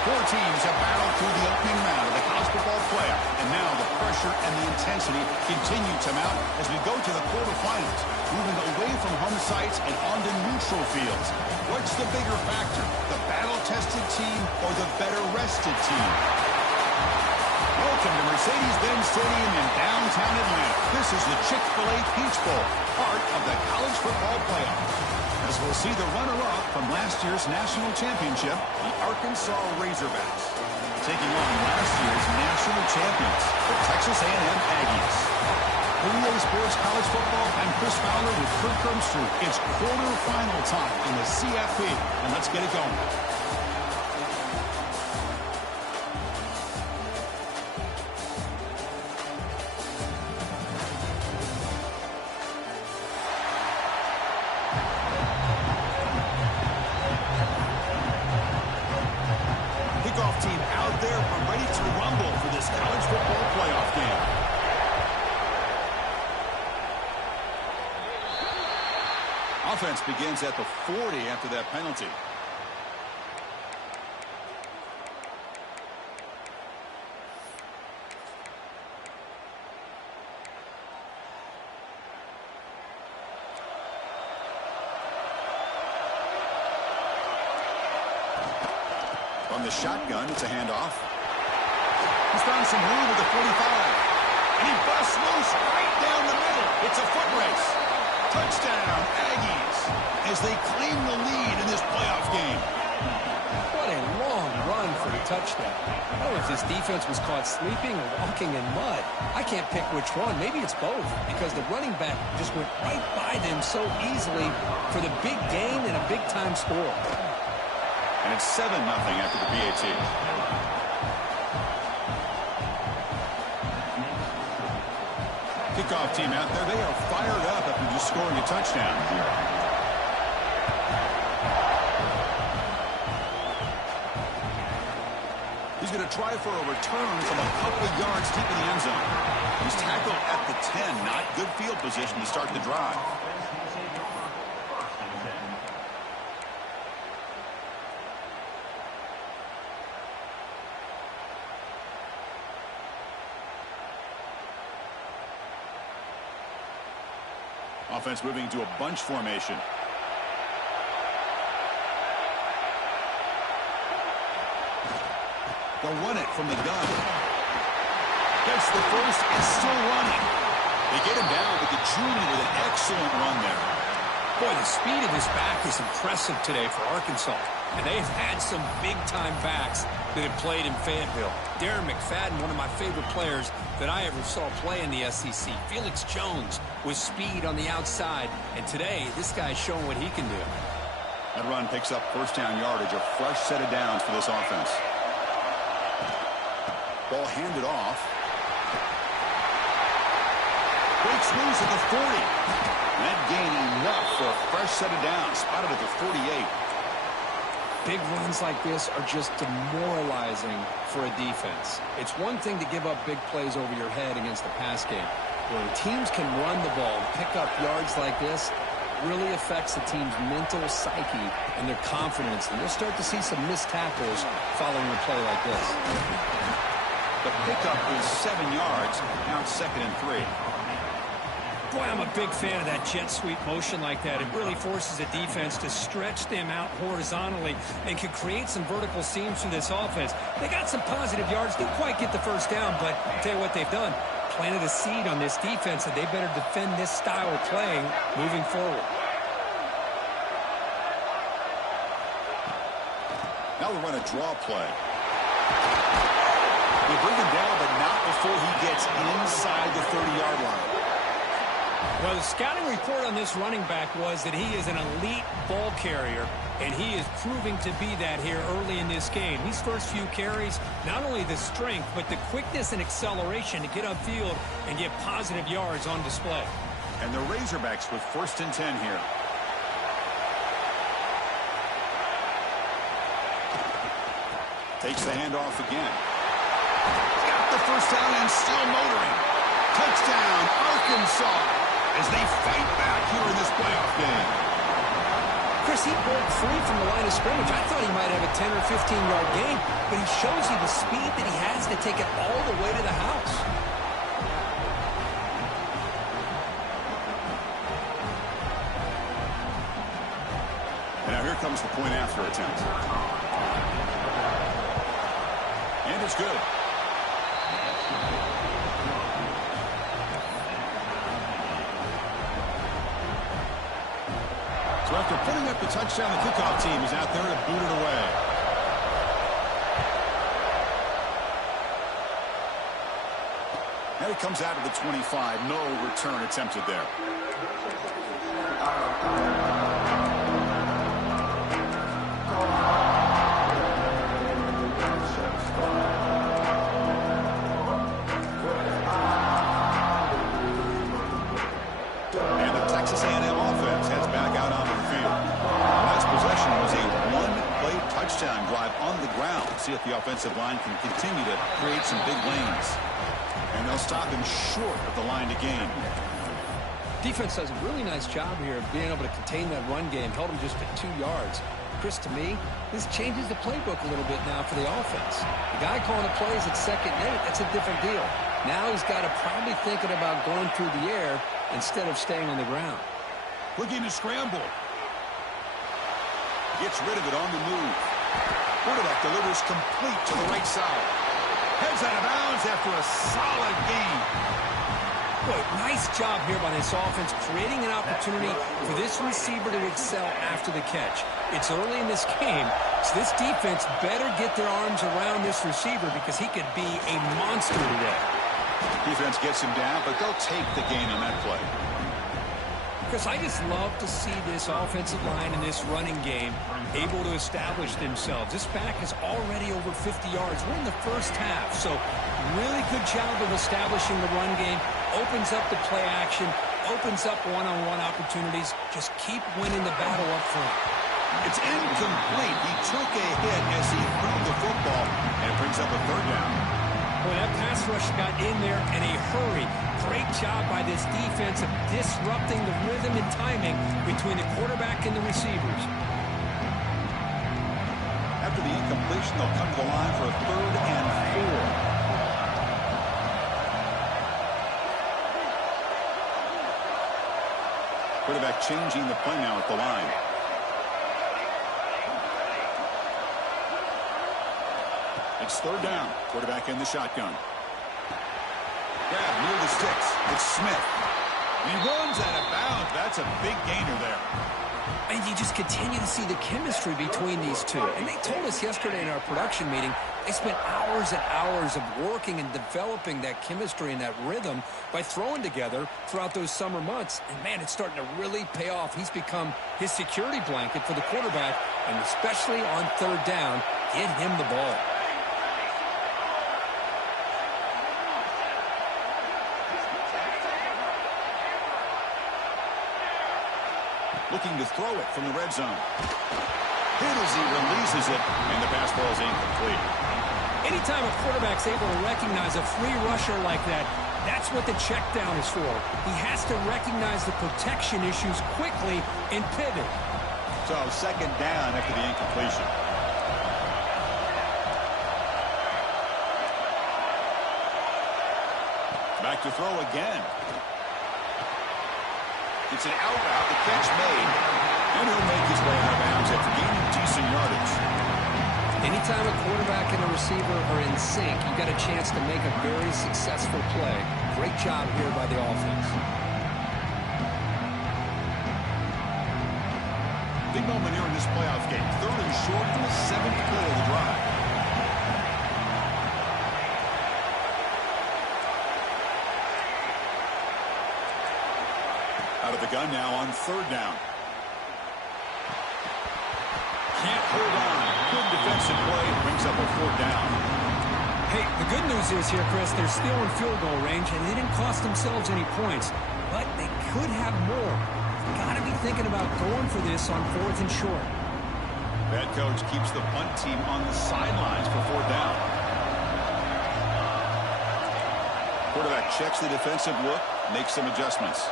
Four teams have battled through the opening round of the college football playoff, and now the pressure and the intensity continue to mount as we go to the quarterfinals, moving away from home sites and onto neutral fields. What's the bigger factor, the battle-tested team or the better-rested team? Welcome to Mercedes-Benz Stadium in downtown Atlanta. This is the Chick-fil-A Peach Bowl, part of the college football playoff. As we'll see the runner-up from last year's national championship, the Arkansas Razorbacks, taking on last year's national champions, the Texas A&M Aggies. For EA Sports College Football, I'm Chris Fowler with Kirk Herbstreit. It's quarterfinal time in the CFP, and let's get it going. Team out there, we're ready to rumble for this college football playoff game. Offense begins at the 40 after that penalty. From the shotgun, it's a handoff. He's found some room with the 45. And he busts loose right down the middle. It's a foot race. Touchdown, Aggies, as they claim the lead in this playoff game. What a long run for the touchdown. I don't know if this defense was caught sleeping or walking in mud. I can't pick which one. Maybe it's both, because the running back just went right by them so easily for the big gain and a big-time score. And it's 7-0 after the PAT. Kickoff team out there. They are fired up after just scoring a touchdown. He's going to try for a return from a couple of yards deep in the end zone. He's tackled at the 10. Not good field position to start the drive. Offense moving to a bunch formation. They'll run it from the gun. Gets the first and still running. They get him down with the junior with an excellent run there. Boy, the speed of this back is impressive today for Arkansas. And they've had some big-time backs that have played in Fayetteville. Darren McFadden, one of my favorite players that I ever saw play in the SEC. Felix Jones with speed on the outside. And today, this guy's showing what he can do. That run picks up first down yardage, a fresh set of downs for this offense. Ball handed off. Breaks loose at the 40. That gain enough for a fresh set of downs. Spotted at the 48. Big runs like this are just demoralizing for a defense. It's one thing to give up big plays over your head against the pass game. When teams can run the ball and pick up yards like this, it really affects the team's mental psyche and their confidence. And you'll start to see some missed tackles following a play like this. The pickup is 7 yards. Now it's 2nd and 3. Boy, I'm a big fan of that jet sweep motion like that. It really forces a defense to stretch them out horizontally and can create some vertical seams through this offense. They got some positive yards, didn't quite get the first down, but I'll tell you what they've done. Planted a seed on this defense, and they better defend this style of play moving forward. Now we run a draw play. They bring him down, but not before he gets inside the 30-yard line. Well, the scouting report on this running back was that he is an elite ball carrier, and he is proving to be that here early in this game. These first few carries, not only the strength, but the quickness and acceleration to get upfield and get positive yards on display. And the Razorbacks with 1st and 10 here. Takes the handoff again. Got the first down and still motoring. Touchdown, Arkansas, as they fight back here in this playoff game. Chris, he broke free from the line of scrimmage. I thought he might have a 10 or 15-yard gain, but he shows you the speed that he has to take it all the way to the house. And now here comes the point after attempt. And it's good. So after putting up the touchdown, the kickoff team is out there to boot it away. And it comes out of the 25. No return attempted there. And the Texas A&M offense heads back out onto the field. Last possession was a one-play touchdown drive on the ground. See if the offensive line can continue to create some big lanes. And they'll stop him short of the line to gain. Defense does a really nice job here of being able to contain that run game, held him just at 2 yards. Chris, to me, this changes the playbook a little bit now for the offense. The guy calling the plays at 2nd and 8, that's a different deal. Now he's got to probably thinking about going through the air instead of staying on the ground. Looking to scramble. Gets rid of it on the move. Quarterback delivers complete to the right side. Heads out of bounds after a solid gain. Boy, nice job here by this offense, creating an opportunity for this receiver to excel after the catch. It's early in this game, so this defense better get their arms around this receiver because he could be a monster today. Defense gets him down, but they'll take the gain on that play. Chris, I just love to see this offensive line and this running game able to establish themselves. This back is already over 50 yards. We're in the first half, so really good job of establishing the run game. Opens up the play action, opens up one-on-one opportunities. Just keep winning the battle up front. It's incomplete. He took a hit as he threw the football, and it brings up a 3rd down. Boy, that pass rush got in there in a hurry. Great job by this defense of disrupting the rhythm and timing between the quarterback and the receivers. After the incompletion, they'll come to the line for a 3rd and 4. Quarterback changing the play now at the line. It's 3rd down. Quarterback in the shotgun. Grab near the sticks. It's Smith. And he runs out of bounds. That's a big gainer there. And you just continue to see the chemistry between these two. And they told us yesterday in our production meeting, they spent hours and hours of working and developing that chemistry and that rhythm by throwing together throughout those summer months. And, man, it's starting to really pay off. He's become his security blanket for the quarterback, and especially on 3rd down, get him the ball. Looking to throw it from the red zone. Hit as he releases it, and the pass ball is incomplete. Anytime a quarterback's able to recognize a free rusher like that, that's what the check down is for. He has to recognize the protection issues quickly and pivot. So 2nd down after the incompletion. Back to throw again. It's an out route, the catch made, and he'll make his way out of bounds after gaining decent yardage. Anytime a quarterback and a receiver are in sync, you got a chance to make a very successful play. Great job here by the offense. Big moment here in this playoff game. 3rd and short from the 7th play of the drive. Out of the gun now on 3rd down. Can't hold on. Good defensive play. Brings up a 4th down. Hey, the good news is here, Chris, they're still in field goal range, and they didn't cost themselves any points. But they could have more. Got to be thinking about going for this on 4th and short. Head coach keeps the punt team on the sidelines for 4th down. Quarterback checks the defensive look, makes some adjustments.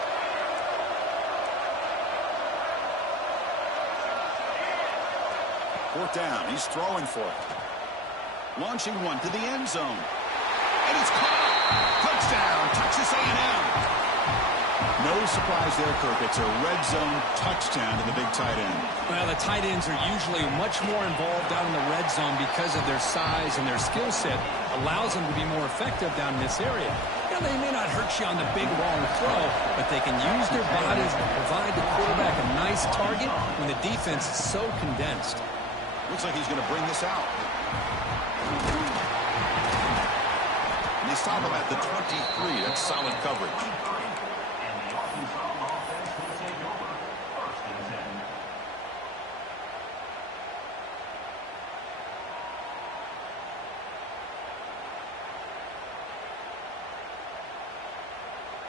Fourth down, he's throwing for it. Launching one to the end zone. And it's caught. Touchdown, Texas A&M. No surprise there, Kirk. It's a red zone touchdown to the big tight end. Well, the tight ends are usually much more involved down in the red zone because of their size and their skill set allows them to be more effective down in this area. Now, they may not hurt you on the big, long throw, but they can use their bodies to provide the quarterback a nice target when the defense is so condensed. Looks like he's going to bring this out. And they stop him at the 23. That's solid coverage.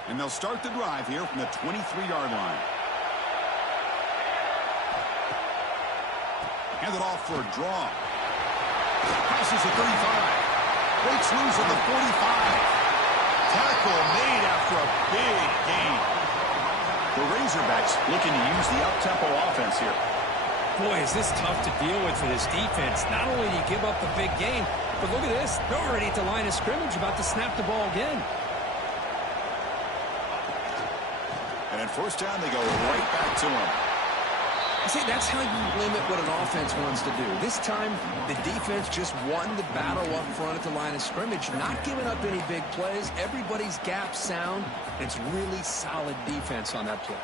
And they'll start the drive here from the 23-yard line. Hand it off for a draw. Passes the 35. Breaks loose at the 45. Tackle made after a big gain. The Razorbacks looking to use the up-tempo offense here. Boy, is this tough to deal with for this defense. Not only do you give up the big gain, but look at this. They're already at the line of scrimmage about to snap the ball again. And at first down, they go right back to him. See, that's how you limit what an offense wants to do. This time, the defense just won the battle up front at the line of scrimmage, not giving up any big plays. Everybody's gap sound. It's really solid defense on that play.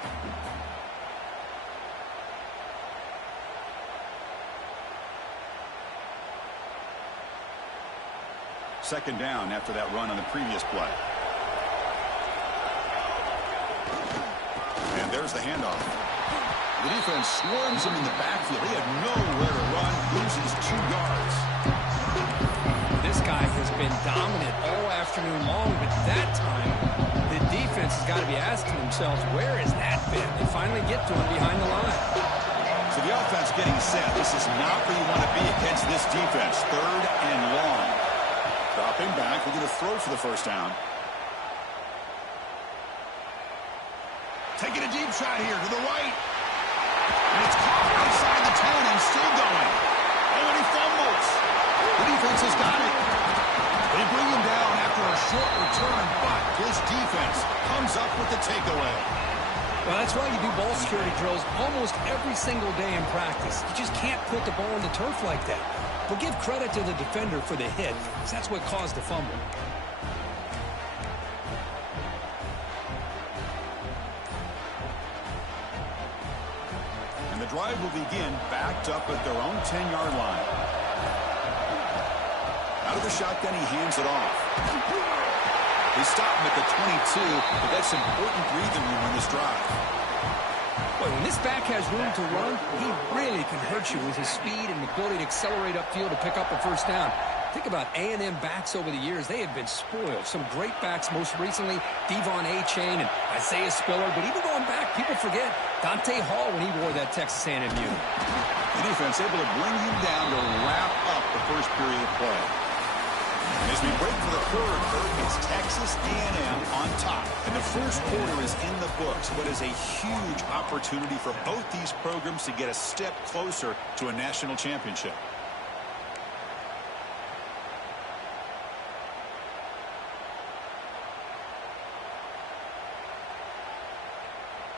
Second down after that run on the previous play. And there's the handoff. The defense swarms him in the backfield. He had nowhere to run, loses 2 yards. This guy has been dominant all afternoon long, but that time, the defense has got to be asking themselves, where has that been? They finally get to him behind the line. So the offense getting set. This is not where you want to be against this defense. 3rd and long. Dropping back, we're going to throw for the first down. Taking a deep shot here to the right. And it's caught outside the 10 and still going. Oh, and he fumbles. The defense has got it. They bring him down after a short return, but this defense comes up with the takeaway. Well, that's why you do ball security drills almost every single day in practice. You just can't put the ball on the turf like that. But give credit to the defender for the hit, because that's what caused the fumble. And the drive will begin backed up at their own 10-yard line. Out of the shotgun, he hands it off. They stop him at the 22, but that's important breathing room on this drive. Boy, when this back has room to run, he really can hurt you with his speed and ability to accelerate upfield to pick up a first down. Think about A&M backs over the years. They have been spoiled. Some great backs, most recently Devon Achane and Isaiah Spiller. But even going back, people forget Dante Hall when he wore that Texas A&M unit. The defense able to bring him down to wrap up the first period of play. And as we break for the third, it's Texas A&M on top. And the first quarter is in the books. What is a huge opportunity for both these programs to get a step closer to a national championship.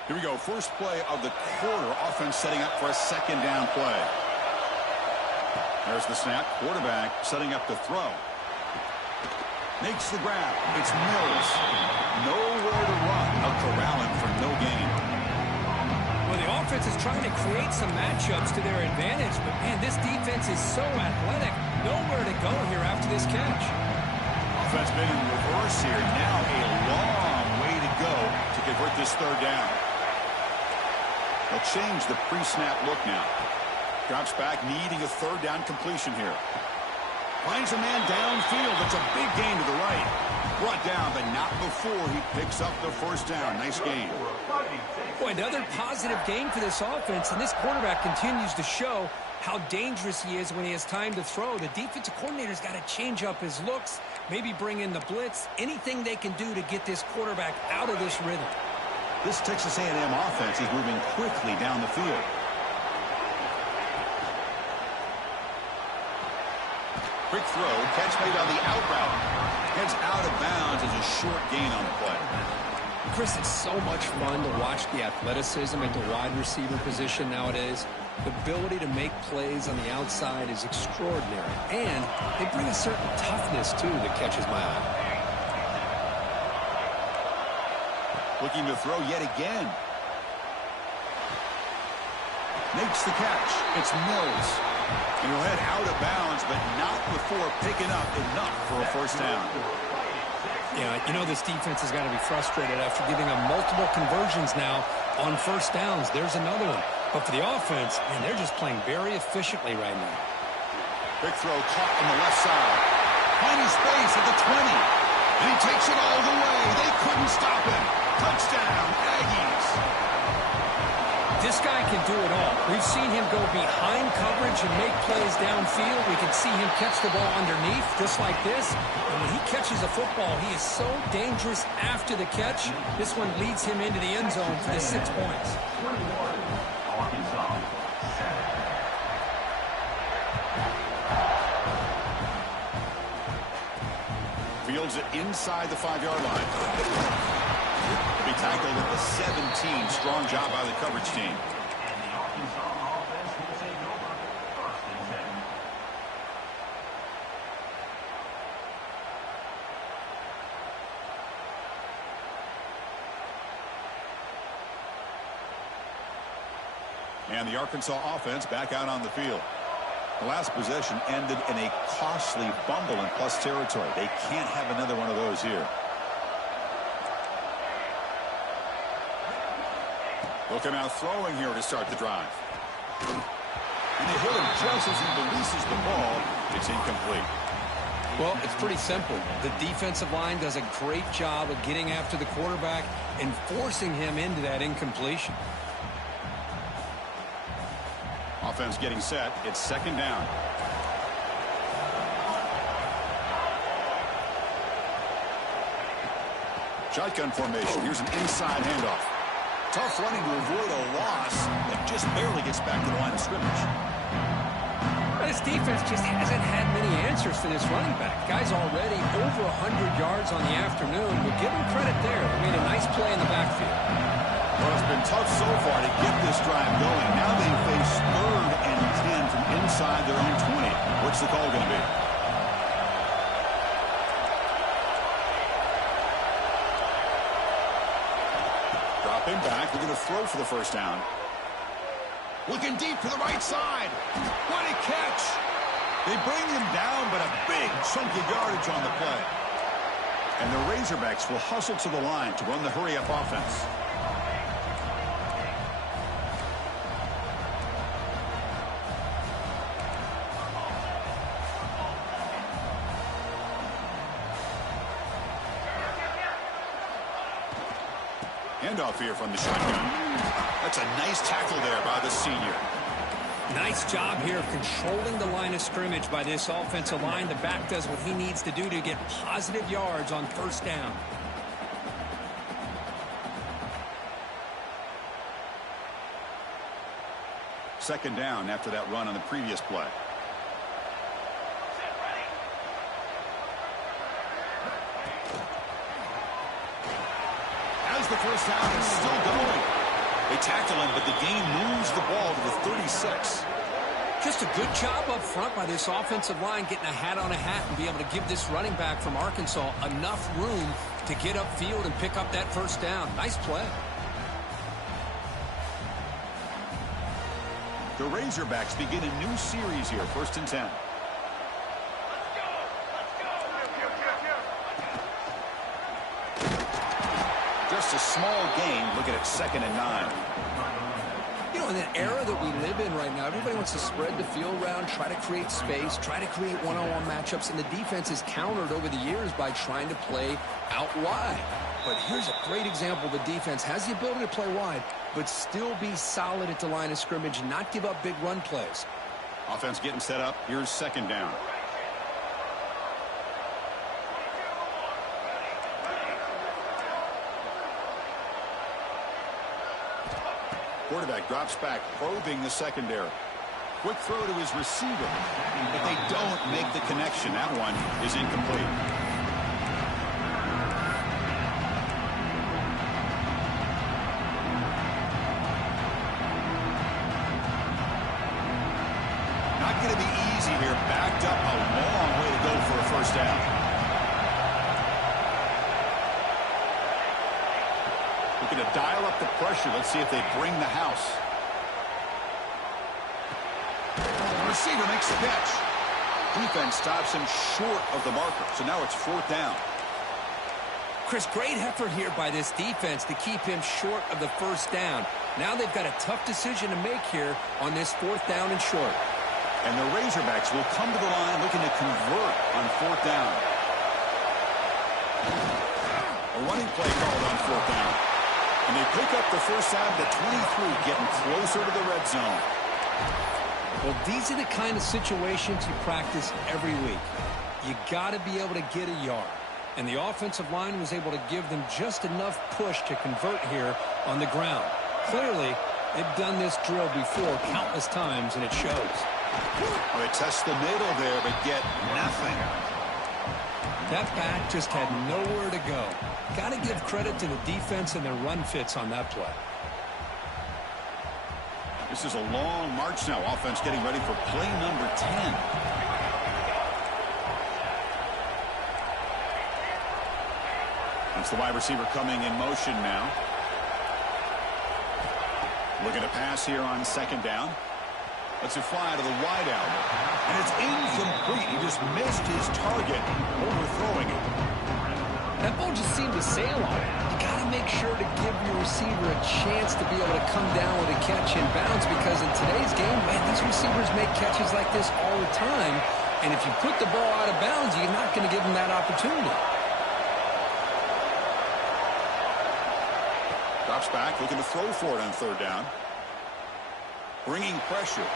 Here we go. First play of the quarter. Offense setting up for a second down play. There's the snap. Quarterback setting up to throw. Makes the grab. It's Mills. Nowhere to run. Out corralling for no gain. Well, the offense is trying to create some matchups to their advantage, but man, this defense is so athletic. Nowhere to go here after this catch. Offense been in reverse here. Now a long way to go to convert this third down. They'll change the pre-snap look now. Drops back, needing a third down completion here. Finds a man downfield. It's a big gain to the right. Brought down, but not before he picks up the first down. Nice game. Boy, another positive game for this offense, and this quarterback continues to show how dangerous he is when he has time to throw. The defensive coordinator's got to change up his looks, maybe bring in the blitz, anything they can do to get this quarterback out of this rhythm. This Texas A&M offense is moving quickly down the field. Quick throw, catch made on the out route. Heads out of bounds as a short gain on the play. Chris, it's so much fun to watch the athleticism at the wide receiver position nowadays. The ability to make plays on the outside is extraordinary. And they bring a certain toughness, too, that catches my eye. Looking to throw yet again. Makes the catch. It's Mills. And he'll head out of bounds, but not before picking up enough for a first down. Yeah, you know this defense has got to be frustrated after giving them multiple conversions now on first downs. There's another one. But for the offense, man, they're just playing very efficiently right now. Big throw caught on the left side. Finding space at the 20. And he takes it all the way. They couldn't stop him. Touchdown, Aggies. This guy can do it all. We've seen him go behind coverage and make plays downfield. We can see him catch the ball underneath, just like this. And when he catches a football, he is so dangerous after the catch. This one leads him into the end zone for the 6 points. Fields it inside the 5-yard line. Be tackled at the 17. Strong job by the coverage team. And the Arkansas offense back out on the field. The last possession ended in a costly fumble in plus territory. They can't have another one of those here. Looking out throwing here to start the drive. And they hit him just as he releases the ball. It's incomplete. Well, it's pretty simple. The defensive line does a great job of getting after the quarterback and forcing him into that incompletion. Offense getting set. It's second down. Shotgun formation. Here's an inside handoff. Tough running to avoid a loss that just barely gets back to the line of scrimmage. This defense just hasn't had many answers for this running back. Guy's already over 100 yards on the afternoon. We'll give him credit there. They made a nice play in the backfield. Well, it's been tough so far to get this drive going. Now they face 3rd and 10 from inside their own 20. What's the call going to be? Dropping back. We're going to throw for the first down. Looking deep to the right side. What a catch. They bring him down, but a big chunk of yardage on the play. And the Razorbacks will hustle to the line to run the hurry-up offense. Handoff here from the shotgun. That's a nice tackle there by the senior. Nice job here of controlling the line of scrimmage by this offensive line. The back does what he needs to do to get positive yards on first down. Second down after that run on the previous play. As the first down is still going. They tackle him, but the game moves the ball to the 36. Just a good job up front by this offensive line, getting a hat on a hat and be able to give this running back from Arkansas enough room to get upfield and pick up that first down. Nice play. The Razorbacks begin a new series here, 1st and 10. Just a small gain. Look at it, 2nd and 9. You know, know, in an era that we live in right now, everybody wants to spread the field around, try to create space, try to create one-on-one matchups, and the defense is countered over the years by trying to play out wide. But here's a great example. The defense has the ability to play wide, but still be solid at the line of scrimmage and not give up big run plays. Offense getting set up. Here's second down. Quarterback drops back, probing the secondary. Quick throw to his receiver, but they don't make the connection. That one is incomplete. Not going to be easy here. Backed up a long way to go for a first down. Looking to dial up the pressure. Let's see if they bring the house. The receiver makes the catch. Defense stops him short of the marker. So now it's fourth down. Chris, great effort here by this defense to keep him short of the first down. Now they've got a tough decision to make here on this fourth down and short. And the Razorbacks will come to the line looking to convert on fourth down. A running play called on fourth down. And they pick up the first down to 23, getting closer to the red zone. Well, these are the kind of situations you practice every week. You got to be able to get a yard. And the offensive line was able to give them just enough push to convert here on the ground. Clearly, they've done this drill before countless times, and it shows. Well, they test the middle there, but get nothing. That back just had nowhere to go. Got to give credit to the defense and their run fits on that play. This is a long march now. Offense getting ready for play number 10. That's the wide receiver coming in motion now. Looking to pass here on second down. Lets it fly to the wide out. And it's incomplete. He just missed his target, overthrowing it. That ball just seemed to sail on it. You got to make sure to give your receiver a chance to be able to come down with a catch and bounce, because in today's game, man, these receivers make catches like this all the time. And if you put the ball out of bounds, you're not going to give them that opportunity. Drops back, looking to throw for it on third down. Bringing pressure.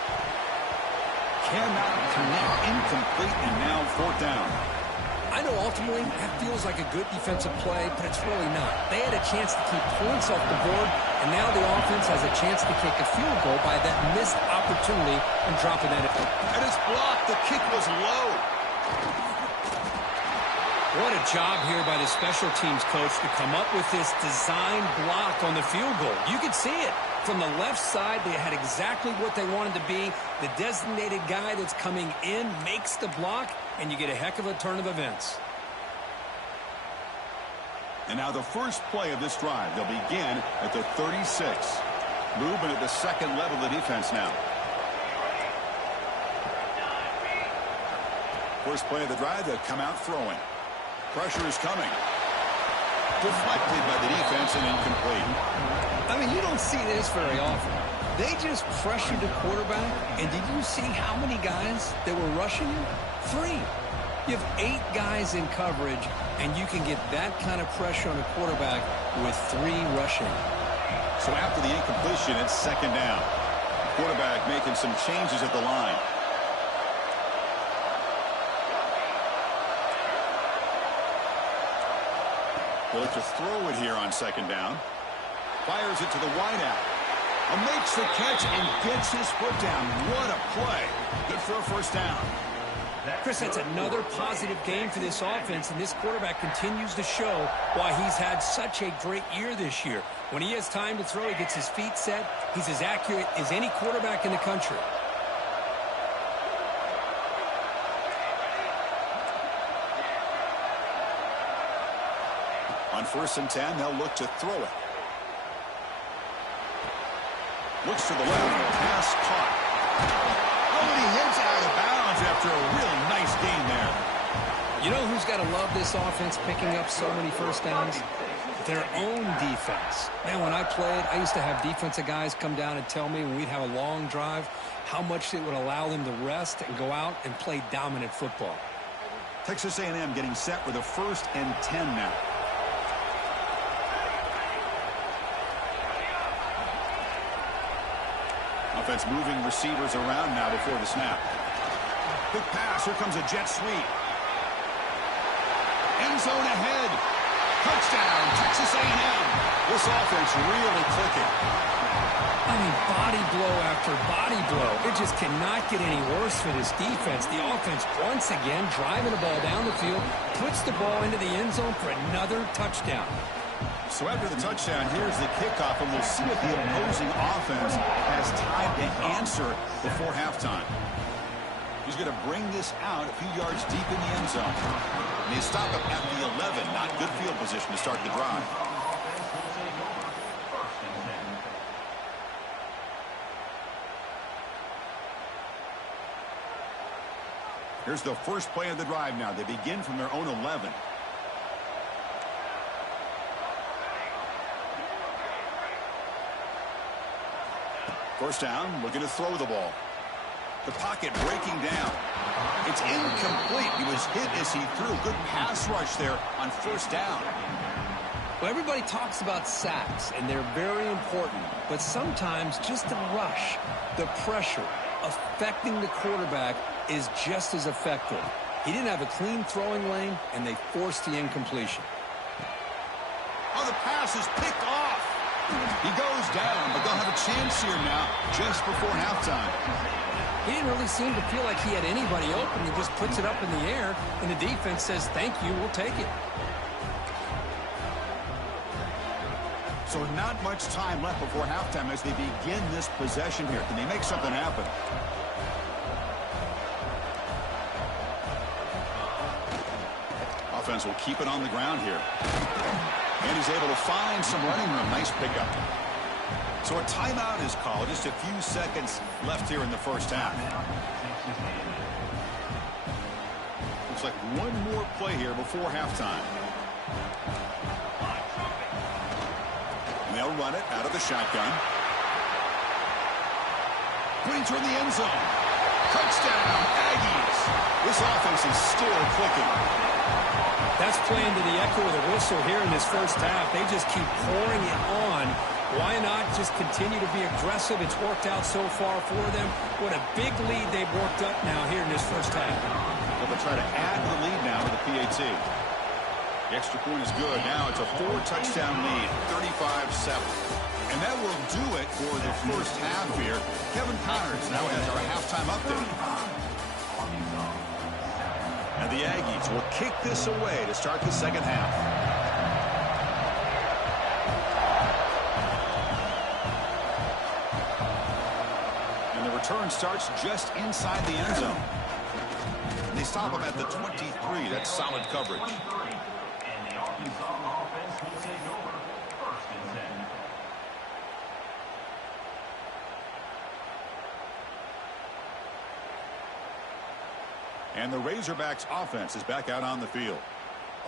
Cannot connect. Incomplete, and now fourth down. I know ultimately that feels like a good defensive play, but it's really not. They had a chance to keep points off the board, and now the offense has a chance to kick a field goal by that missed opportunity and dropping that. And it's blocked. The kick was low. What a job here by the special teams coach to come up with this design block on the field goal. You could see it. From the left side, they had exactly what they wanted to be. The designated guy that's coming in makes the block, and you get a heck of a turn of events. And now the first play of this drive. They'll begin at the 36. Movement at the second level of the defense now. First play of the drive, they'll come out throwing. Pressure is coming. Deflected by the defense and incomplete. I mean, you don't see this very often. They just pressured the quarterback, and did you see how many guys that were rushing him? 3. You have 8 guys in coverage, and you can get that kind of pressure on a quarterback with 3 rushing. So after the incompletion, it's second down. Quarterback making some changes at the line. They'll look to throw it here on second down. Fires it to the wideout. And makes the catch and gets his foot down. What a play. Good for a first down. Chris, that's another positive game for this offense, and this quarterback continues to show why he's had such a great year this year. When he has time to throw, he gets his feet set. He's as accurate as any quarterback in the country. On 1st and 10, they'll look to throw it. Looks to the left. Pass caught. Oh, and he heads out of bounds after a real nice gain there. You know who's got to love this offense picking up so many first downs? their own defense. Man, when I played, I used to have defensive guys come down and tell me when we'd have a long drive how much it would allow them to rest and go out and play dominant football. Texas A&M getting set with a 1st and 10 now. Offense moving receivers around now before the snap. Quick pass. Here comes a jet sweep. End zone ahead. Touchdown, Texas A&M. This offense really clicking. I mean, body blow after body blow. It just cannot get any worse for this defense. The offense, once again, driving the ball down the field, puts the ball into the end zone for another touchdown. So after the touchdown, here's the kickoff, and we'll see if the opposing offense has time to answer before halftime. He's going to bring this out a few yards deep in the end zone. And they stop him at the 11. Not good field position to start the drive. Here's the first play of the drive now. They begin from their own 11. First down, looking to throw the ball. The pocket breaking down. It's incomplete. He was hit as he threw. Good pass rush there on first down. Well, everybody talks about sacks, and they're very important. But sometimes just the rush, the pressure, affecting the quarterback is just as effective. He didn't have a clean throwing lane, and they forced the incompletion. Oh, the pass is picked off. He goes down, but they'll have a chance here now just before halftime. He didn't really seem to feel like he had anybody open. He just puts it up in the air, and the defense says, thank you, we'll take it. So not much time left before halftime as they begin this possession here. Can they make something happen? Offense will keep it on the ground here. And he's able to find some running room. Nice pickup. So a timeout is called. Just a few seconds left here in the first half. Looks like one more play here before halftime. And they'll run it out of the shotgun. Putting toward the end zone. Touchdown, Aggies. This offense is still clicking. That's playing to the echo of the whistle here in this first half. They just keep pouring it on. Why not just continue to be aggressive? It's worked out so far for them. What a big lead they've worked up now here in this first half. Well, they'll try to add to the lead now with the PAT. The extra point is good. Now it's a 4-touchdown lead, 35-7. And that will do it for the first half here. Kevin Connors now has our halftime update. And the Aggies will kick this away to start the second half. And the return starts just inside the end zone. And they stop him at the 23. That's solid coverage. And the Razorbacks offense is back out on the field.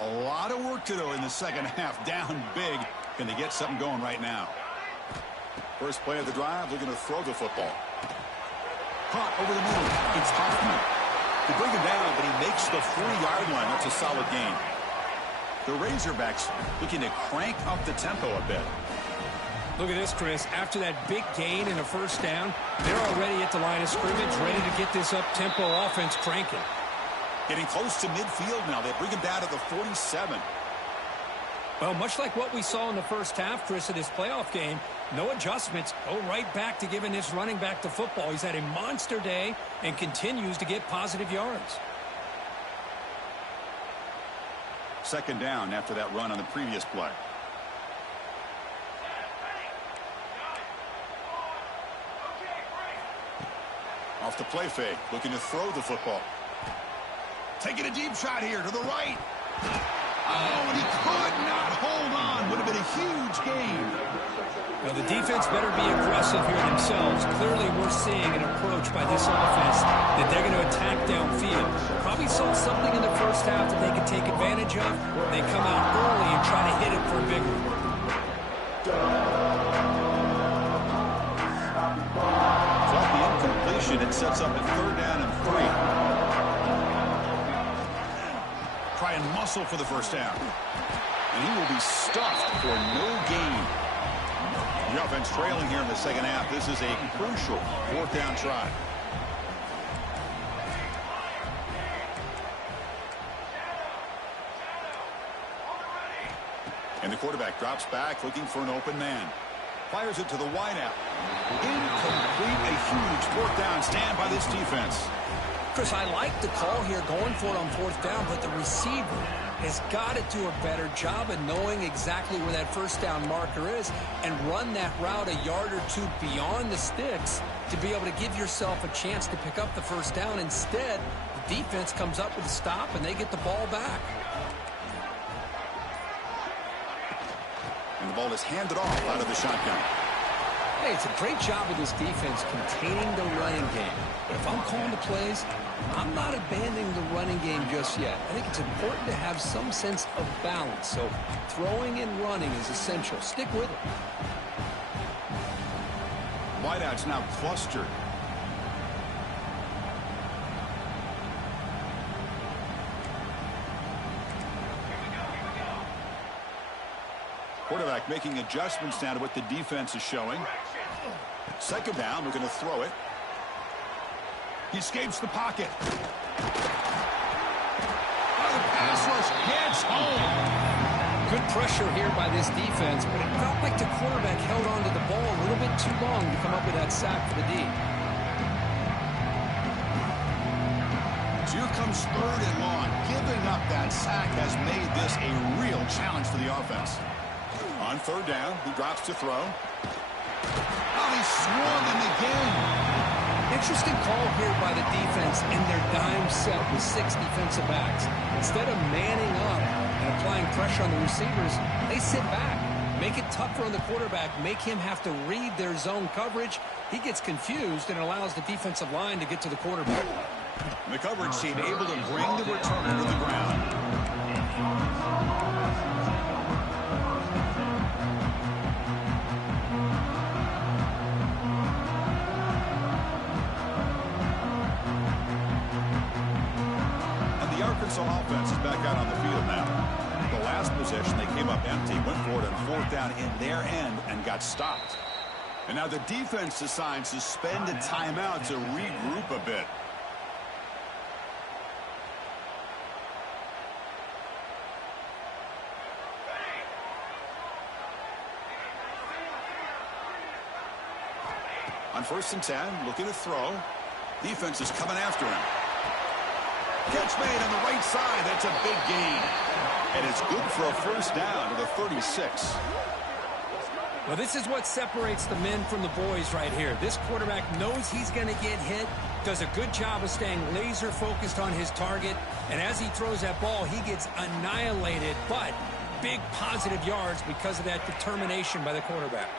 A lot of work to do in the second half. Down big. Can they get something going right now? First play of the drive, looking to throw the football. Caught over the middle. It's Hoffman. They bring him down, but he makes the 40-yard line. That's a solid gain. The Razorbacks looking to crank up the tempo a bit. Look at this, Chris. After that big gain and a first down, they're already at the line of scrimmage, ready to get this up-tempo offense cranking. Getting close to midfield now. They bring him down to the 47. Well, much like what we saw in the first half, Chris, of this playoff game, no adjustments. Go right back to giving this running back the football. He's had a monster day and continues to get positive yards. Second down after that run on the previous play. Off the play fake, looking to throw the football. Taking a deep shot here to the right. Oh, and he could not hold on. Would have been a huge gain. Now, the defense better be aggressive here themselves. Clearly, we're seeing an approach by this offense that they're going to attack downfield. Probably saw something in the first half that they could take advantage of. They come out early and try to hit it for a big one. So off the incompletion, it sets up a 3rd down and 3. Try and muscle for the first down. And he will be stuffed for no gain. The offense trailing here in the second half. This is a crucial 4th down try. And the quarterback drops back, looking for an open man. Fires it to the wideout. Incomplete. A huge 4th down stand by this defense. Chris, I like the call here, going for it on 4th down, but the receiver has got to do a better job of knowing exactly where that 1st down marker is and run that route a yard or 2 beyond the sticks to be able to give yourself a chance to pick up the 1st down. Instead, the defense comes up with a stop, and they get the ball back. And the ball is handed off out of the shotgun. Hey, it's a great job of this defense containing the running game. But if I'm calling the plays, I'm not abandoning the running game just yet. I think it's important to have some sense of balance. So throwing and running is essential. Stick with it. Wideout's now clustered. Quarterback making adjustments now to what the defense is showing. 2nd down, we're going to throw it. He escapes the pocket. Oh, the pass rush gets home. Good pressure here by this defense, but it felt like the quarterback held on to the ball a little bit too long to come up with that sack for the D. So here comes 3rd and long. Giving up that sack has made this a real challenge for the offense. On 3rd down, he drops to throw. Oh, he swung him again. Interesting call here by the defense in their dime set with 6 defensive backs. Instead of manning up and applying pressure on the receivers, they sit back, make it tougher on the quarterback, make him have to read their zone coverage. He gets confused and allows the defensive line to get to the quarterback. The coverage team able to bring the returner to the ground. Arkansas offense is back out on the field now. The last possession, they came up empty, went for it on 4th down in their end and got stopped. And now the defense decides to spend a timeout to regroup a bit. On 1st and 10, looking to throw. Defense is coming after him. Catch made on the right side. That's a big gain. And it's good for a 1st down to the 36. Well, this is what separates the men from the boys right here. This quarterback knows he's going to get hit, does a good job of staying laser focused on his target, and as he throws that ball, he gets annihilated, but big positive yards because of that determination by the quarterback.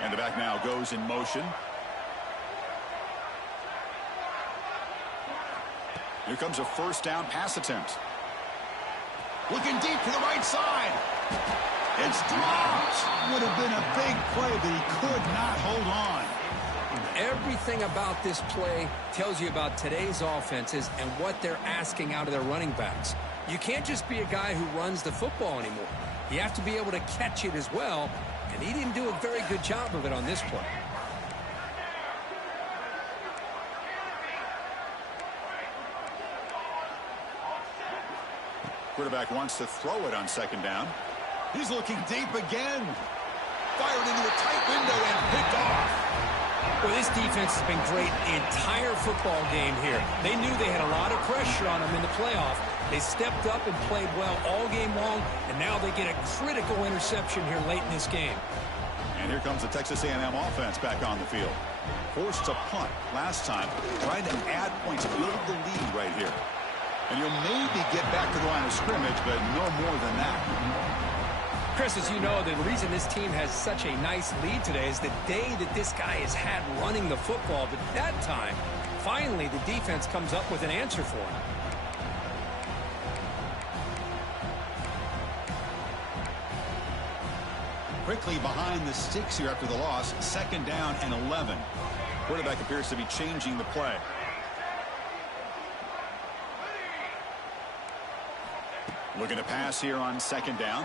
And the back now goes in motion. Here comes a 1st down pass attempt. Looking deep to the right side. It's dropped. Would have been a big play, but he could not hold on. Everything about this play tells you about today's offenses and what they're asking out of their running backs. You can't just be a guy who runs the football anymore. You have to be able to catch it as well, and he didn't do a very good job of it on this play. Quarterback wants to throw it on 2nd down. He's looking deep again. Fired into a tight window and picked off. Well, this defense has been great the entire football game here. They knew they had a lot of pressure on them in the playoff. They stepped up and played well all game long, and now they get a critical interception here late in this game. And here comes the Texas A&M offense back on the field. Forced to punt last time, trying to add points, build the lead right here. And you'll maybe get back to the line of scrimmage, but no more than that. Chris, as you know, the reason this team has such a nice lead today is the day that this guy has had running the football. But that time, finally, the defense comes up with an answer for him. Quickly behind the sticks here after the loss. 2nd down and 11. Quarterback appears to be changing the play. Looking to pass here on 2nd down.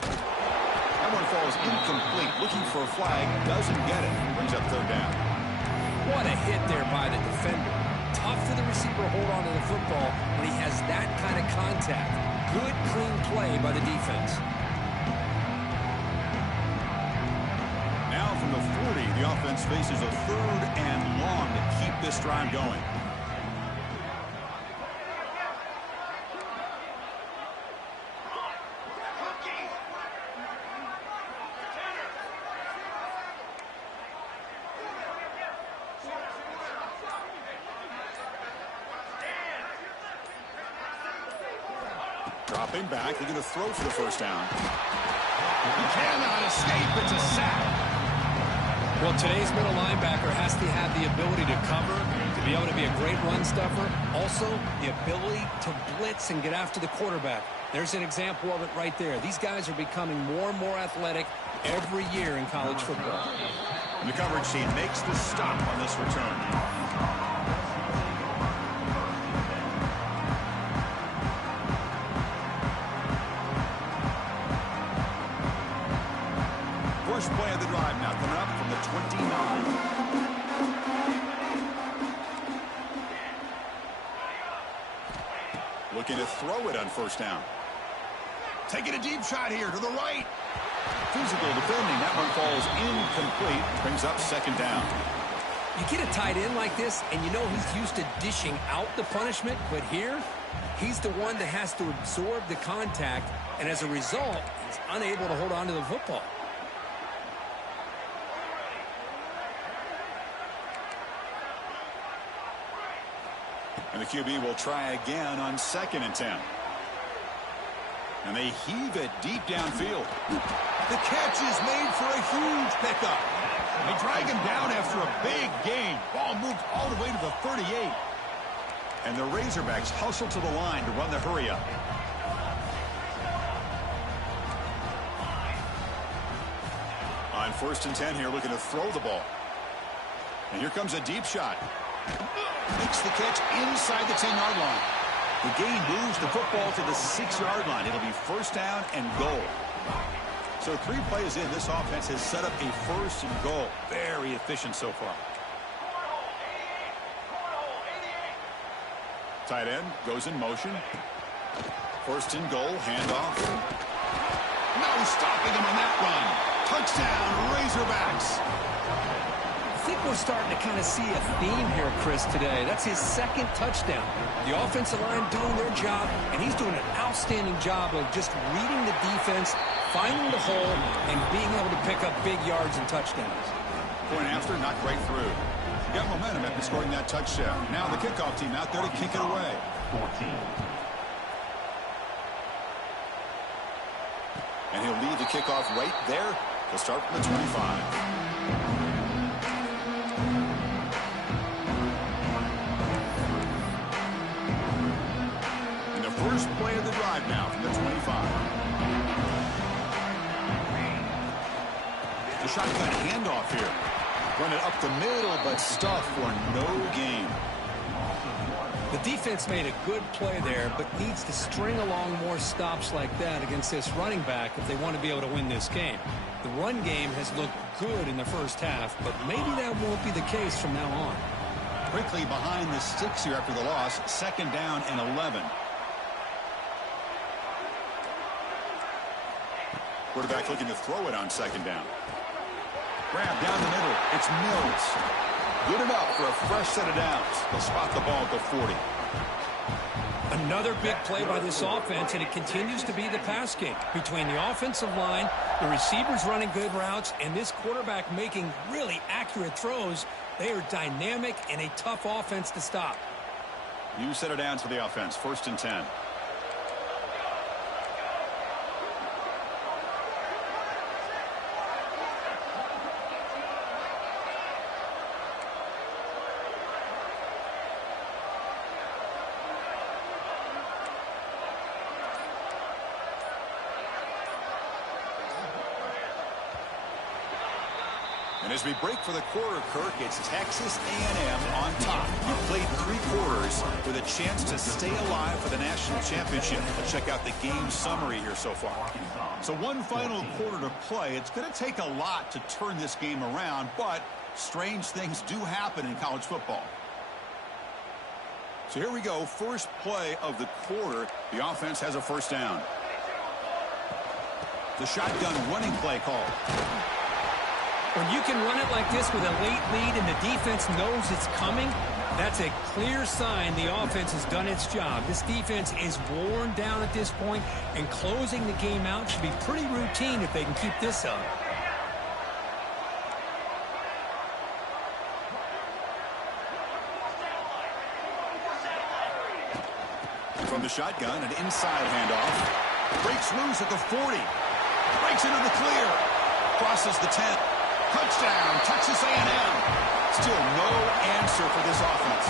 That one falls incomplete. Looking for a flag. Doesn't get it. Brings up 3rd down. What a hit there by the defender. Tough for the receiver to hold on to the football when he has that kind of contact. Good, clean play by the defense. Now from the 40, the offense faces a 3rd and long to keep this drive going. Dropping back, looking to throw for the 1st down. He cannot escape. It's a sack. Well, today's middle linebacker has to have the ability to cover, to be able to be a great run stuffer. Also, the ability to blitz and get after the quarterback. There's an example of it right there. These guys are becoming more and more athletic every year in college football. And the coverage team makes the stop on this return. First play of the drive now coming up from the 29. Looking to throw it on 1st down. Taking a deep shot here to the right. Physical defending. That one falls incomplete. Brings up 2nd down. You get a tight end like this, and you know he's used to dishing out the punishment, but here, he's the one that has to absorb the contact, and as a result, he's unable to hold on to the football. And the QB will try again on 2nd and 10. And they heave it deep downfield. The catch is made for a huge pickup. They drag him down after a big gain. Ball moved all the way to the 38. And the Razorbacks hustle to the line to run the hurry up. On 1st and 10 here, looking to throw the ball. And here comes a deep shot. Makes the catch inside the 10-yard line. The gain moves the football to the 6-yard line. It'll be 1st down and goal. So 3 plays in, this offense has set up a 1st and goal. Very efficient so far. Tight end goes in motion. 1st and goal, handoff. No stopping him on that run. Touchdown, Razorbacks. I think we're starting to kind of see a theme here, Chris, today. That's his 2nd touchdown. The offensive line doing their job, and he's doing an outstanding job of just reading the defense, finding the hole, and being able to pick up big yards and touchdowns. Point after, knocked right through. Got momentum after scoring that touchdown. Now the kickoff team out there to kick it away. 14. And he'll lead the kickoff right there. He'll start from the 25. First play of the drive now from the 25. The shotgun handoff here. Run it up the middle, but stuff for no gain. The defense made a good play there, but needs to string along more stops like that against this running back if they want to be able to win this game. The run game has looked good in the 1st half, but maybe that won't be the case from now on. Quickly behind the sticks here after the loss. 2nd down and 11. Quarterback looking to throw it on 2nd down. Grab down the middle. It's Mills. Good enough for a fresh set of downs. They'll spot the ball at the 40. Another big play by this offense, and it continues to be the pass game. Between the offensive line, the receivers running good routes, and this quarterback making really accurate throws, they are dynamic and a tough offense to stop. New set of downs for the offense. 1st and 10. As we break for the quarter, Kirk, it's Texas A&M on top. You played 3 quarters with a chance to stay alive for the national championship. Let's check out the game summary here so far. So one final quarter to play. It's going to take a lot to turn this game around, but strange things do happen in college football. So here we go. First play of the quarter. The offense has a first down. The shotgun running play call. When you can run it like this with a late lead and the defense knows it's coming, that's a clear sign the offense has done its job. This defense is worn down at this point, and closing the game out should be pretty routine if they can keep this up. From the shotgun, an inside handoff. Breaks loose at the 40. Breaks into the clear. Crosses the 10. Touchdown, Texas A&M. Still no answer for this offense.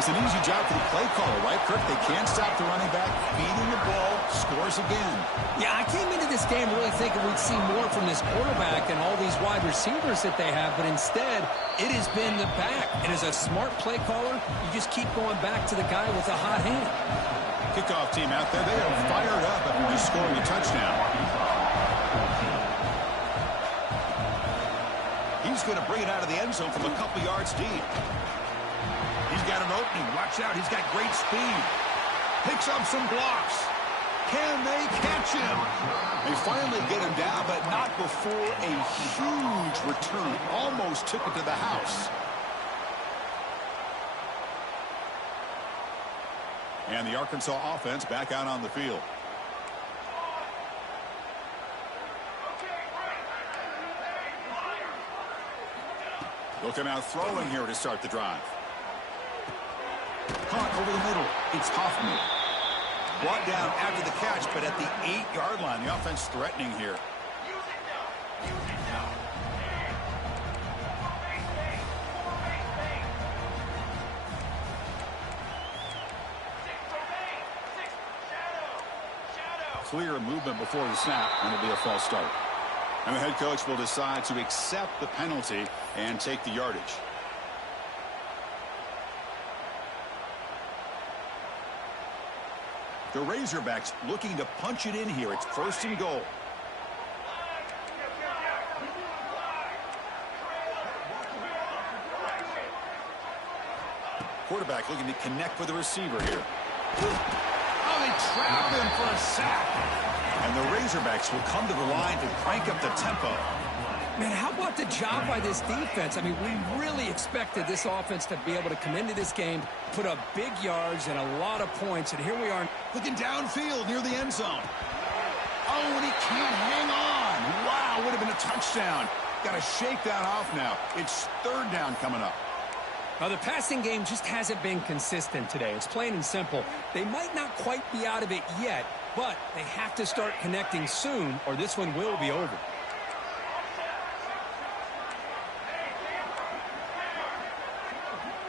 It's an easy job for the play caller, right, Kirk? They can't stop the running back, feeding the ball, scores again. Yeah, I came into this game really thinking we'd see more from this quarterback and all these wide receivers that they have, but instead, it has been the back. And as a smart play caller, you just keep going back to the guy with a hot hand. Kickoff team out there, they are fired up after just scoring a touchdown. He's going to bring it out of the end zone from a couple yards deep. He's got an opening. Watch out. He's got great speed. Picks up some blocks. Can they catch him? They finally get him down, but not before a huge return. Almost took it to the house. And the Arkansas offense back out on the field. They'll come out throwing here to start the drive. Caught over the middle. It's Hoffman. Brought down after the catch, but at the 8-yard line. The offense threatening here. Clear movement before the snap, and it'll be a false start. And the head coach will decide to accept the penalty and take the yardage. The Razorbacks looking to punch it in here. It's 1st and goal. Quarterback looking to connect with the receiver here. Oh, they trap him for a sack. And the Razorbacks will come to the line to crank up the tempo. Man, how about the job by this defense? I mean, we really expected this offense to be able to come into this game, put up big yards and a lot of points, and here we are. Looking downfield near the end zone. Oh, and he can't hang on. Wow, would have been a touchdown. Got to shake that off now. It's 3rd down coming up. Now, the passing game just hasn't been consistent today. It's plain and simple. They might not quite be out of it yet, but they have to start connecting soon, or this one will be over.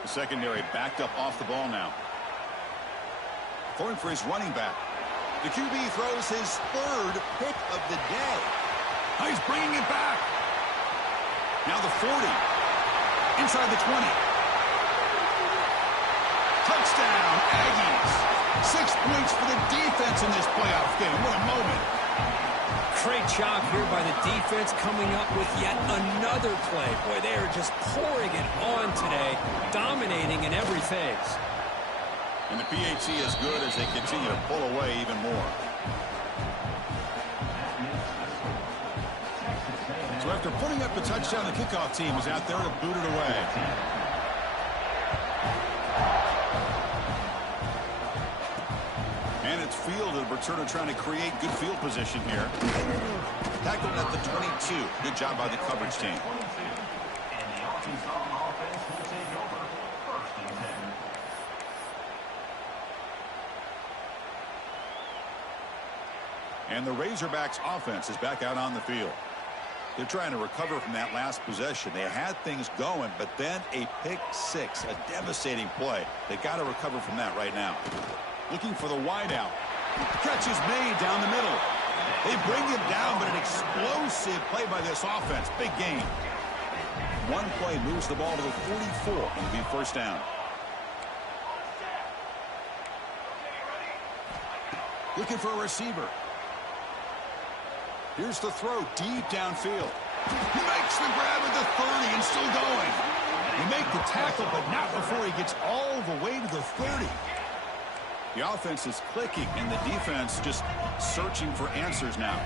The secondary backed up off the ball now. Throwing for his running back. The QB throws his 3rd pick of the day. Oh, he's bringing it back. Now the 40. Inside the 20. Touchdown, Aggies. 6 points for the defense in this playoff game. What a moment. Great job here by the defense coming up with yet another play. Boy, they are just pouring it on today, dominating in every phase. And the PAT is good as they continue to pull away even more. So after putting up the touchdown, the kickoff team is out there to boot it away. And it's fielded. Returner trying to create good field position here. Tackled at the 22. Good job by the coverage team. And the Razorbacks offense is back out on the field. They're trying to recover from that last possession. They had things going, but then a pick 6, a devastating play. They got to recover from that right now. Looking for the wideout. Catch is made down the middle. They bring him down, but an explosive play by this offense. Big gain. One play moves the ball to the 44. It'll be first down. Looking for a receiver. Here's the throw deep downfield. He makes the grab at the 30 and still going. He make the tackle, but not before he gets all the way to the 30. The offense is clicking, and the defense just searching for answers now.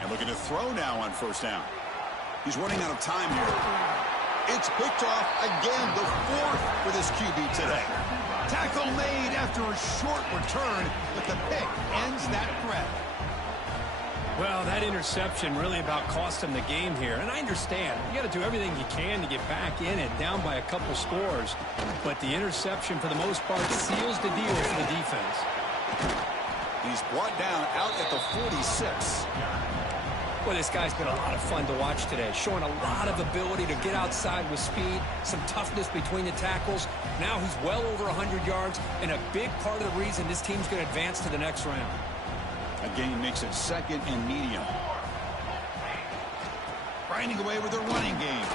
And looking to throw now on first down. He's running out of time here. It's picked off again, the fourth for this QB today. Tackle made after a short return, but the pick ends that threat. Well, that interception really about cost him the game here. And I understand. You got to do everything you can to get back in it, down by a couple scores. But the interception, for the most part, seals the deal for the defense. He's brought down out at the 46. Well, this guy's been a lot of fun to watch today, showing a lot of ability to get outside with speed, some toughness between the tackles. Now he's well over 100 yards, and a big part of the reason this team's going to advance to the next round. A gain makes it second and medium. Grinding away with their running game.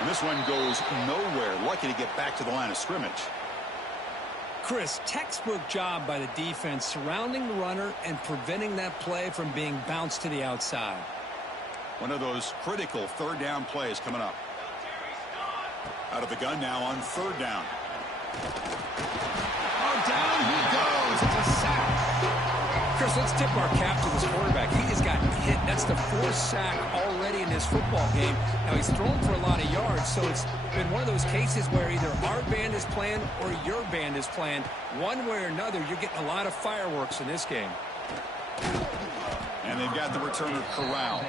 And this one goes nowhere. Lucky to get back to the line of scrimmage. Chris, textbook job by the defense surrounding the runner and preventing that play from being bounced to the outside. One of those critical third down plays coming up. Out of the gun now on third down. Oh, down he goes. It's a sack. Chris, let's tip our cap to this quarterback. He has gotten hit. That's the fourth sack already in this football game. Now, he's thrown for a lot of yards, so it's been one of those cases where either our band is playing or your band is playing. One way or another, you're getting a lot of fireworks in this game. And they've got the returner corralled.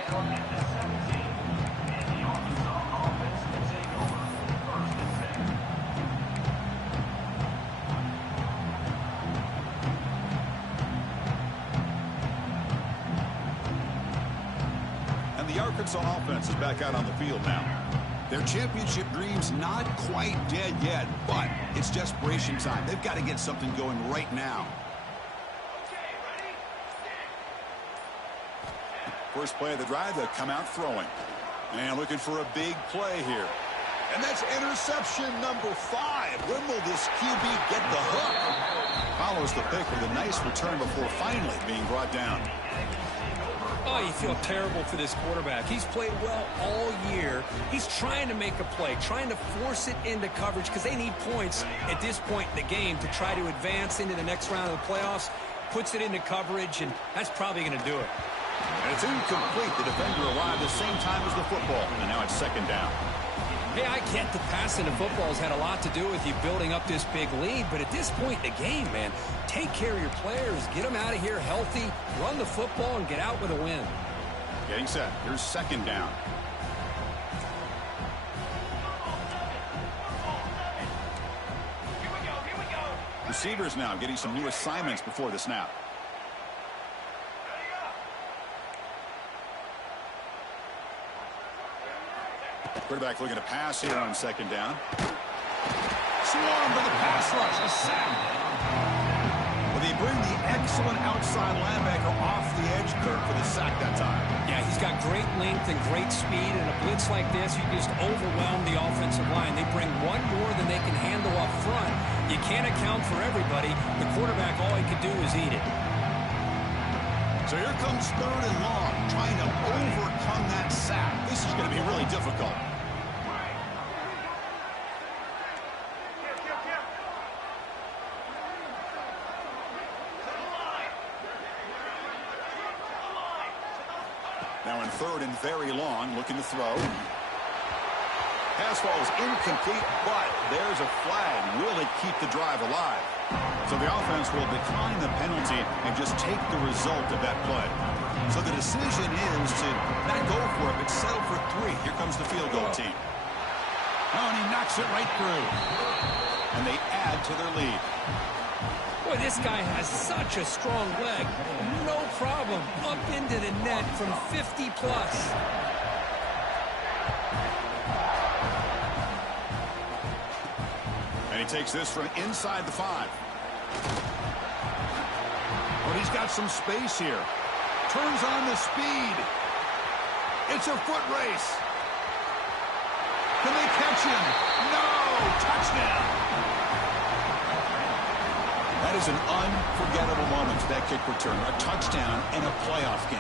The Arkansas offense is back out on the field now. Their championship dreams not quite dead yet, but it's desperation time. They've got to get something going right now. First play of the drive, they'll come out throwing. And looking for a big play here. And that's interception number 5. When will this QB get the hook? Follows the pick with a nice return before finally being brought down. Oh, you feel terrible for this quarterback. He's played well all year. He's trying to make a play, trying to force it into coverage because they need points at this point in the game to try to advance into the next round of the playoffs. Puts it into coverage, and that's probably going to do it. And it's incomplete. The defender arrived the same time as the football, and now it's second down. Hey, I get the passing of football has had a lot to do with you building up this big lead, but at this point in the game, man, take care of your players, get them out of here healthy, run the football, and get out with a win. Getting set. Here's second down. Here we go. Receivers now getting some new assignments before the snap. Quarterback looking to pass here on second down. Swarm for the pass rush. A sack. Well, they bring the excellent outside linebacker off the edge, Kirk, for the sack that time. Yeah, he's got great length and great speed. And a blitz like this, you just overwhelm the offensive line. They bring one more than they can handle up front. You can't account for everybody. The quarterback, all he can do is eat it. So here comes third and long, trying to overcome that sack. This is going to be really difficult. Now in third and very long, looking to throw. Pass falls incomplete, but there's a flag. Will it keep the drive alive? So the offense will decline the penalty and just take the result of that play. So the decision is to not go for it, but settle for 3. Here comes the field goal team. Oh, and he knocks it right through. And they add to their lead. Boy, this guy has such a strong leg. No problem. Up into the net from 50 plus. And he takes this from inside the 5. He's got some space here. Turns on the speed. It's a foot race. Can they catch him? No! Touchdown! That is an unforgettable moment for that kick return. A touchdown in a playoff game.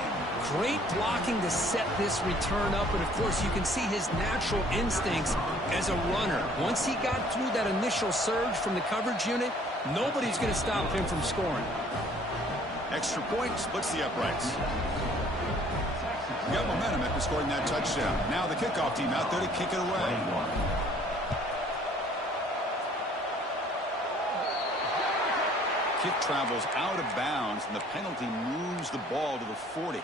Great blocking to set this return up, and of course you can see his natural instincts as a runner. Once he got through that initial surge from the coverage unit, nobody's going to stop him from scoring. Extra point splits the uprights. Got momentum after scoring that touchdown. Now the kickoff team out there to kick it away. Kick travels out of bounds, and the penalty moves the ball to the 40.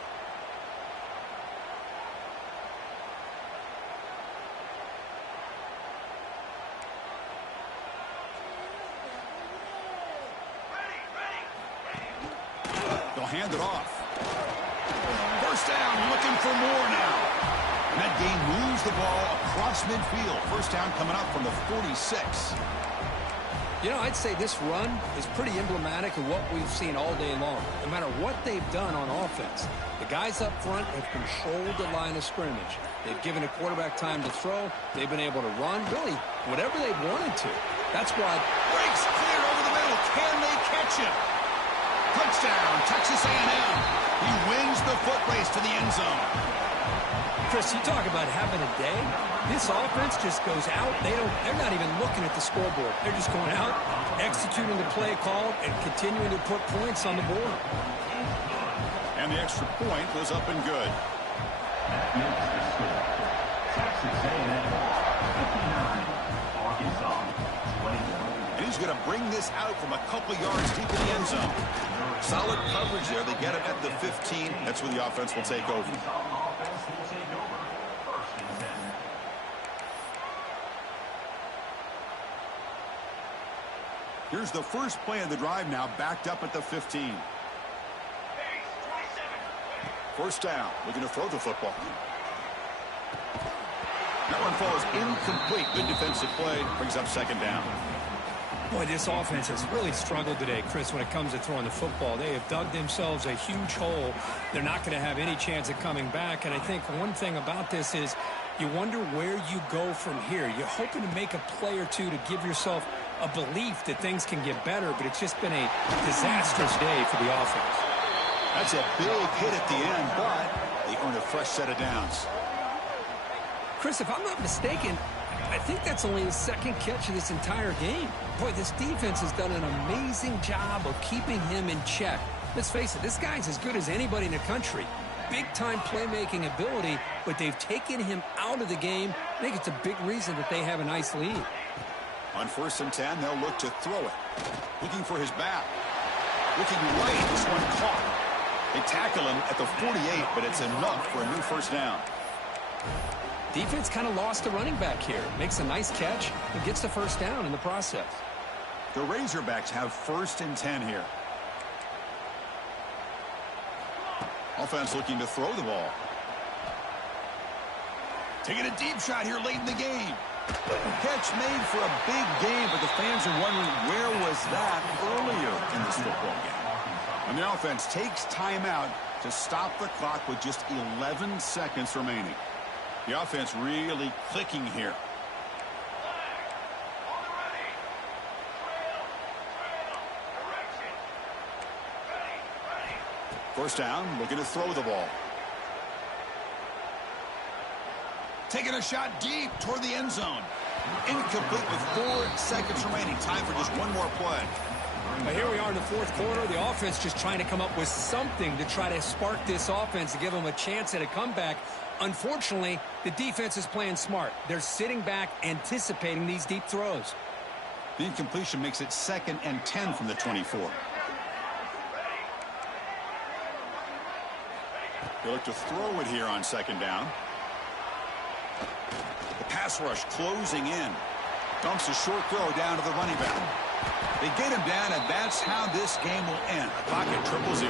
They'll hand it off. First down, looking for more now. And that game moves the ball across midfield. First down coming up from the 46. You know, I'd say this run is pretty emblematic of what we've seen all day long. No matter what they've done on offense, the guys up front have controlled the line of scrimmage. They've given a quarterback time to throw. They've been able to run, really, whatever they've wanted to. That's why. Breaks clear over the middle. Can they catch him? Touchdown, Texas A&M. He wins the foot race to the end zone. Chris, you talk about having a day. This offense just goes out. They're not even looking at the scoreboard. They're just going out, executing the play call, and continuing to put points on the board. And the extra point was up and good. And he's going to bring this out from a couple yards deep in the end zone. Solid coverage there. They get it at the 15. That's where the offense will take over. Here's the first play of the drive now, backed up at the 15. First down, looking to throw the football. That one falls incomplete. Good defensive play, brings up second down. Boy, this offense has really struggled today, Chris, when it comes to throwing the football. They have dug themselves a huge hole. They're not going to have any chance of coming back. And I think one thing about this is you wonder where you go from here. You're hoping to make a play or two to give yourself a belief that things can get better, but it's just been a disastrous day for the offense. That's a big hit at the end, but they earn a fresh set of downs. Chris, if I'm not mistaken, I think that's only his second catch of this entire game. Boy, this defense has done an amazing job of keeping him in check. Let's face it, this guy's as good as anybody in the country. Big-time playmaking ability, but they've taken him out of the game. I think it's a big reason that they have a nice lead. On 1st and 10, they'll look to throw it. Looking for his back. Looking right, this one caught. They tackle him at the 48, but it's enough for a new first down. Defense kind of lost a running back here. Makes a nice catch and gets the first down in the process. The Razorbacks have 1st and 10 here. Offense looking to throw the ball. Taking a deep shot here late in the game. Catch made for a big game, but the fans are wondering where was that earlier in this football game. And the offense takes timeout to stop the clock with just 11 seconds remaining. The offense really clicking here. First down, looking to throw the ball. Taking a shot deep toward the end zone. Incomplete with 4 seconds remaining. Time for just one more play. But here we are in the fourth quarter. The offense just trying to come up with something to try to spark this offense to give them a chance at a comeback. Unfortunately, the defense is playing smart. They're sitting back, anticipating these deep throws. The incompletion makes it 2nd and 10 from the 24. They look to throw it here on 2nd down. The pass rush closing in. Dumps a short throw down to the running back. They get him down, and that's how this game will end. Pocket 0-0.